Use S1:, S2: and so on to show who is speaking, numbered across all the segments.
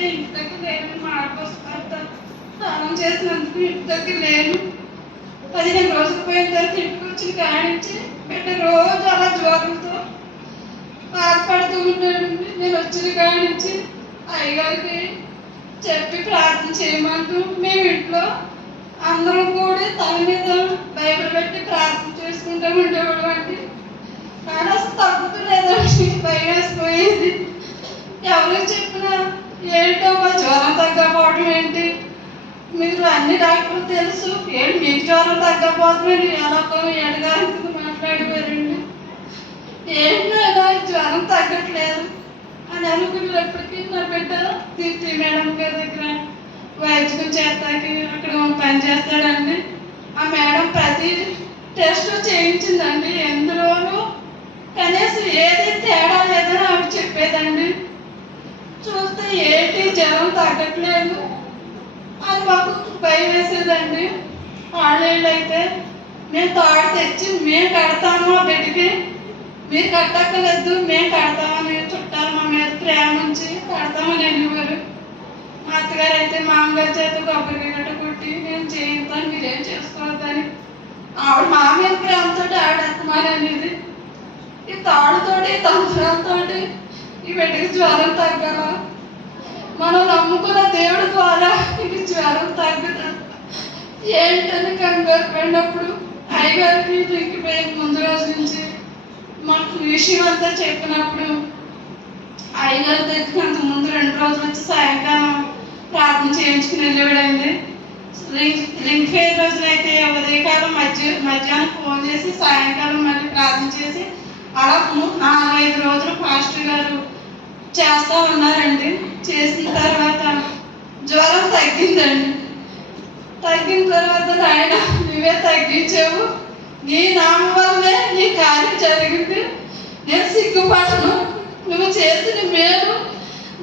S1: అయితే ఇంటి దగ్గర లేను మా ఆడపడుత స్నానం చేసినందుకు ఇంటి దగ్గర లేను. పదిహేను రోజులు పోయిన తర్వాత ఇంటికి వచ్చి కానించి బిడ్డ రోజు అలా జ్వరంతో బాధపడుతూ ఉంటాడండి నేను వచ్చిన కానించి అయ్యగారికి చెప్పి ప్రార్థన చేయమంటూ మేము ఇంట్లో అందరం కూడా తల మీద బైబిల్ పెట్టి ప్రార్థన చేసుకుంటూ ఉండేవాడు అండి కానీ అసలు తగ్గుతులేదండి భయం వేసిపోయేది. ఎవరికి చెప్పినా ఏంటో మా జ్వరం తగ్గకపోవడం ఏంటి? మీరు అన్ని డాక్టర్లు తెలుసు. ఏంటి మీకు జ్వరం తగ్గకపోతుంది ఎలా ఎడగారికి మాట్లాడిపోయారండి. ఏంటో ఇలా జ్వరం తగ్గట్లేదు అని అనుకునేటప్పటికీ నా బిడ్డ దీప్తి మేడం గారి దగ్గర వైద్యం చేస్తాకి అక్కడ పని చేస్తాడండి. ఆ మేడం ప్రతి టెస్ట్ చేయించిందండి. ఎందులోనూ కనీసం ఏది తేడా లేదని ఆవిడ చెప్పేదండి. చూస్తే ఏంటి జ్వరం తగ్గట్లేదు. అది మాకు భయం వేసేదండి. వాళ్ళేళ్ళైతే మేము తాడు తెచ్చి మేము కడతాము ఆ బిడ్డకి? మీరు కట్టక్కర్లేదు మేము కడతామని చుట్టాలు మా మీద ప్రేమ ఉంచి కడతామని అనేవారు మా అత్తగారు అయితే మామగారు చేత కొబ్బరి గట్ట కొట్టి నేను చేయిస్తాను మీరేం చేసుకోవద్దని. ఆవిడ మా మీద ప్రేమతో ఆవిడ ఎత్తమని అనేది ఈ తాడుతోటి తంత్రాలతోటి ఈ బిడ్డకి జ్వరం తగ్గాల మనం నమ్ముకున్న దేవుడి ద్వారా ఇది జ్వరం తగ్గదు ఏంటని కంగారు పడినప్పుడు అయ్యగారికి ఇంటికి ముందు రోజు నుంచి మాకు విషయం అంతా చెప్పినప్పుడు అయ్యగారి దగ్గరికి అంత ముందు రెండు రోజులు వచ్చి సాయంకాలం ప్రార్థన చేయించుకుని వెళ్ళేవాడండి. రింగ్ లింక్ ఫెయిర్ రోజులైతే ఉదయకాలం మధ్య మధ్యాహ్నం ఫోన్ చేసి సాయంకాలం మళ్ళీ ప్రార్థన చేసి అలా నాలుగైదు రోజులు పాస్టర్ గారు చేస్తూ ఉన్నారండి. చేసిన తర్వాత జ్వరం తగ్గిందండి. తగ్గిన తర్వాత నాయన నువ్వే తగ్గించావు. నీ నామం వల్లే నీ కార్యం జరిగింది. నేను సిగ్గుపడను. నువ్వు చేసిన మేలు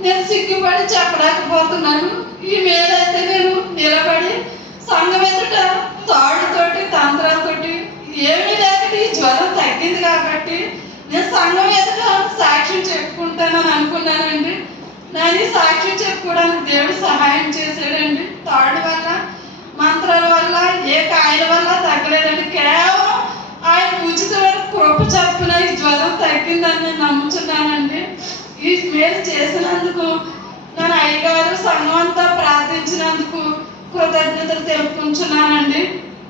S1: నేను సిగ్గుపడి చెప్పలేకపోతున్నాను ఈ మేలైతే నేను నిలబడి సంఘం ఎదుట తాడుతోటి తంత్రాలతోటి ఏమీ లేక ఈ జ్వరం తగ్గింది కాబట్టి నేను సంఘం ఎదుట సాక్ష్యం చెప్పుకుంటానని అనుకున్నానండి. నాని సాక్ష్యం చెప్పుకోవడానికి దేవుడు సహాయం చేశాడండి. తాడు వల్ల మంత్రాల వల్ల ఏ కాయల వల్ల తగ్గలేదండి. కేవలం ఆయన ఉచితమైన కృప చప్పున ఈ జ్వరం తగ్గిందని నేను నమ్ముచున్నానండి. ఈ మేలు చేసినందుకు నన్ను అయ్యగారు సంఘం అంతా ప్రార్థించినందుకు కృతజ్ఞతలు తెలుపుకుంటున్నానండి.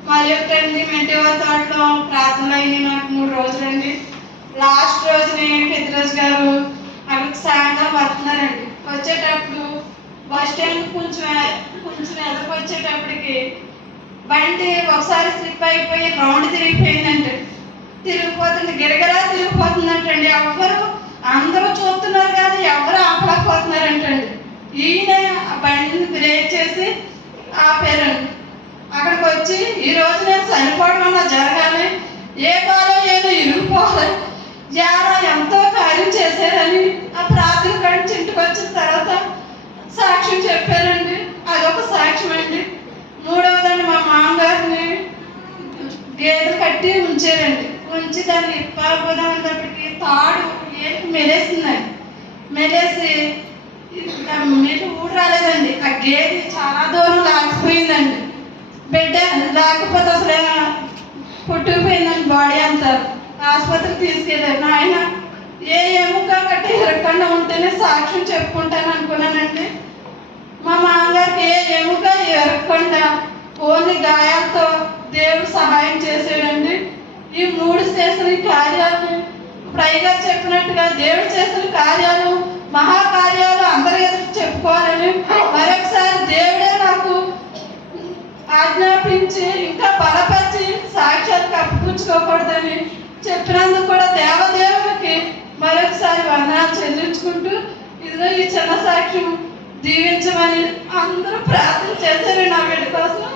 S1: మరి ఒకటండి మెంటివా తోటలో ప్రార్థన అయింది నాకు మూడు రోజులండి. లాస్ట్ రోజునే పెద్దరాజు గారు అక్కడికి సాయంత్రం వస్తున్నారండి. వచ్చేటప్పుడు బస్ స్టాండ్ కొంచెం కొంచెం ఎదురుకు వచ్చేటప్పటికి బండి ఒకసారి స్లిప్ అయిపోయి రౌండ్ తిరిగిపోయిందండి. తిరిగిపోతుంది గిరగరా తిరిగిపోతుందంటండి. ఎవ్వరు అందరూ చూస్తున్నారు కానీ ఎవరు ఆపలేకపోతున్నారంటండి. ఈయన ఆ బండిని బ్రేక్ చేసి ఆపారండి. అక్కడికి వచ్చి ఈ రోజు నేను చనిపోవడం అన్నా జరగాలి. ఏ కాలో ఏదో ఇరిగిపోవాలి యారా ఎంతో కార్యం చేశారని ఆ ప్రార్థన కంటే ఇంటికి వచ్చిన తర్వాత సాక్ష్యం చెప్పారండి. అదొక సాక్ష్యం అండి. మూడవదండి మా మామగారిని గేదెలు కట్టి ఉంచారండి. ఉంచి దాన్ని ఇప్పాలిపోదాం అనేటప్పటికి తాడు ఏది మెలేసిందండి. మెలేసి మీరు ఊరు రాలేదండి. ఆ గేదె చాలా దూరం లాగిపోయిందండి. బిడ్డ లేకపోతే అసలు పుట్టుకుపోయిందండి బాడీ అంతా. ఆసుపత్రికి తీసుకెళ్ళారు. నాయన ఏ ఎముక కట్టి ఎరగకుండా ఉంటేనే సాక్ష్యం చెప్పుకుంటాను అనుకున్నానండి. మా మామగారికి ఏ ఎముక ఎరగకుండా ఓన్లీ గాయాలతో దేవుడు సహాయం చేసేయండి ఈ మూడు చేసిన కార్యాలు ఇప్పుడు చెప్పినట్టుగా దేవుడు చేసిన కార్యాలు మహాకార్యాలు అందరి ఎదురు చెప్పుకోవాలని మరొకసారి దేవుడే నాకు ఆజ్ఞాపించి ఇంకా బలపరిచి సాక్ష్యాలు కప్పుకుంచుకోకూడదని చెప్పినందుకు కూడా దేవదేవునికి మరొకసారి వందనాలు చెల్లించుకుంటూ ఇదిగో ఈ చిన్న సాక్ష్యం దీవించమని అందరూ ప్రార్థన చేశారు నా బిడ్డ కోసం.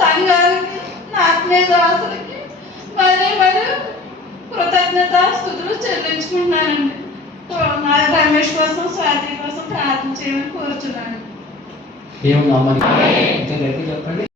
S1: సంఘానికి నా ఆత్మీయ మరి మరి కృతజ్ఞత స్థుతులు చెల్లించుకుంటున్నానండి. నా రమేష్ కోసం స్వాతి కోసం ప్రార్థన చేయమని కోరుచున్నాను.
S2: దేవుని చెప్పండి.